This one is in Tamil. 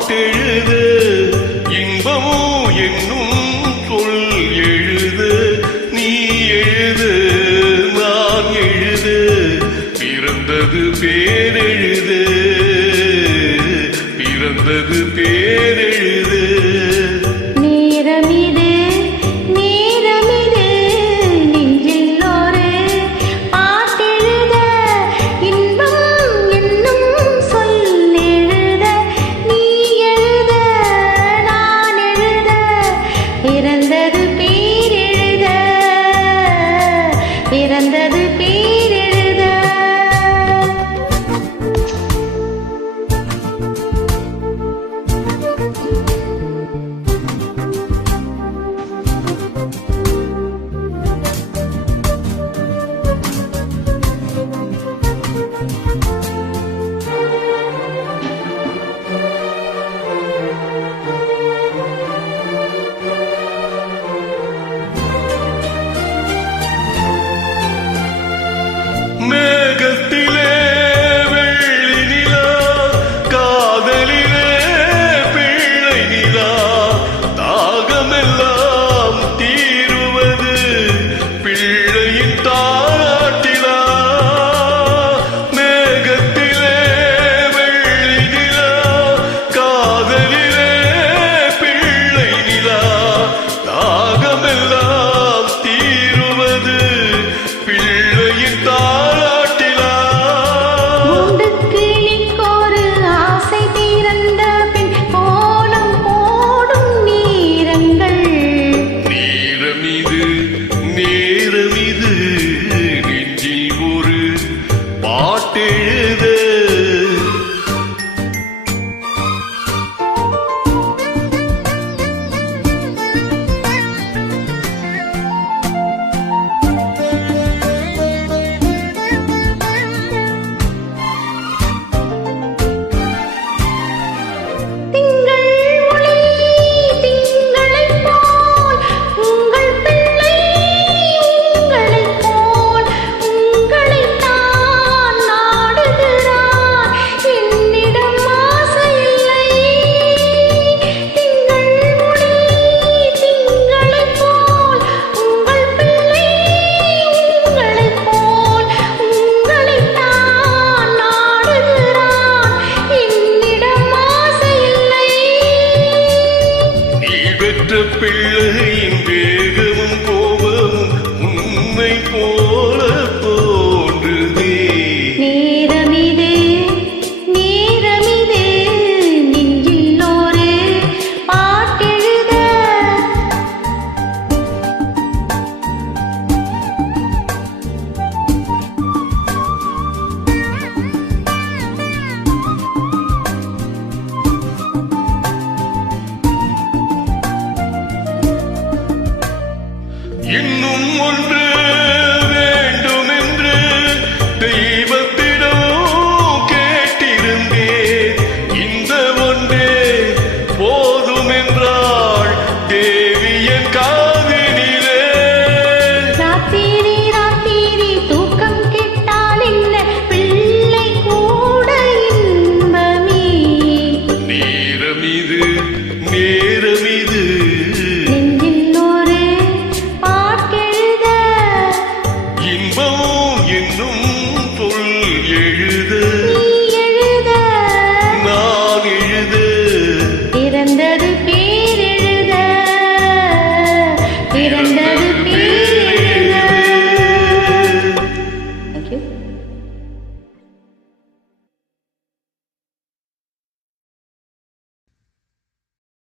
பாட்டெழுத இன்பமோ என்னும் சொல் எழுத நீ எழுத நான் எழுத பிறந்தது பேரெழுத பிறந்தது பேரெழுத பிறந்தது பேரெழுத பிறந்தது பேரெழுத மேகத்திலே வெள்ளி நிலா காதலிலே பிள்ளை நிலா தாகமெல்லாம் தீருவது பிள்ளையின் தாராட்டிலா மேகத்திலே வெள்ளி நிலா காதலிலே பிள்ளை நிலா தாகமெல்லாம் தீருவது பிள்ளையின் நேரமிது நெஞ்சில் ஒரு பாட்டெழுத பிள்ளையின் வேகமும் கோபமும் உண்மை போல தோன்றுதே நேரமிது நேரமிது நெஞ்சில் ஒரு பாட்டெழுத இன்னும் ஒன்று வேண்டுமென்று தெய்வத்திடம் கேட்டிருந்தேன் இந்த ஒன்றே போதும் என்றாள் தேவியன் காதினிலே ராத்திரி ராத்திரி தூக்கம் கெட்டால் என்ன பிள்ளை கூட இன்பமே நேரமிது நேரமிது இன்பம் என்னும் சொல் எழுத நான் எழுத பிறந்தது பேரெழுத பிறந்தது